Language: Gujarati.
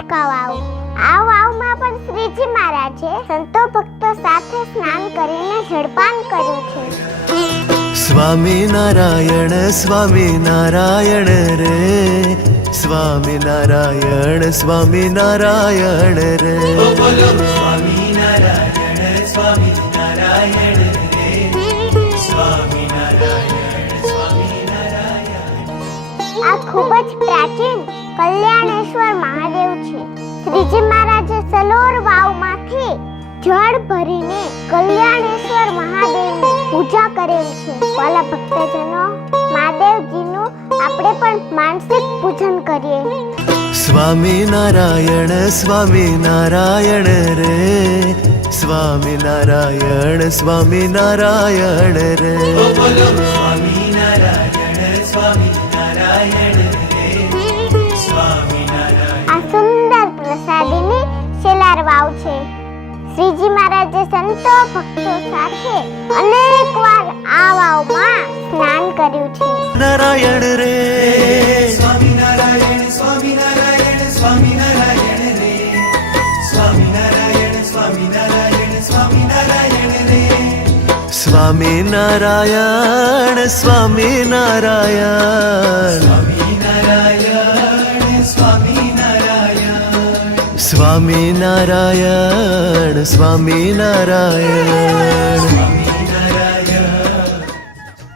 મટકા વાવ. આ વાવમાં પણ શ્રીજી મહારાજે સંતો ભક્તો સાથે સ્નાન કરીને જળપાન કર્યું છે. સ્વામિનારાયણ સ્વામિનારાયણ રે, સ્વામિનારાયણ સ્વામિનારાયણ રે. સ્વામિનારાયણ સ્વામિનારાયણ રે, સ્વામિનારાયણ સ્વામિનારાયણ. આ ખૂબ જ પ્રાચીન કલ્યાણેશ્વર મહાદેવ છે. શ્રીજી મહારાજે સલોર વાવમાંથી જળ ભરીને કલ્યાણેશ્વર મહાદેવની પૂજા કરેલ છે. વાલા ભક્તજનો, મહાદેવજીનું આપણે પણ માનસિક પૂજન કરીએ. સ્વામિનારાયણ સ્વામિનારાયણ રે, સ્વામિનારાયણ સ્વામિનારાયણ રે. સ્વામિનારાયણ સ્વામિનારાયણ રે, સ્વામિનારાયણ. આ સુંદર પ્રસાદીની શેલાર વાવ છે. શ્રીજી મહારાજે સંતો ભક્તો સાથે અનેક વાર આ વાવમાં સ્નાન કર્યું છે. નારાયણ રે, સ્વામિનારાયણ સ્વામિનારાયણ સ્વામિનારાયણ રે, સ્વામિનારાયણ સ્વામિનારાયણ સ્વામિનારાયણ રે. સ્વામિનારાયણ સ્વામિનારાયણ, સ્વામિનારાયણ સ્વામિનારાયણ. સ્વામિનારાયણ સ્વામિનારાયણ.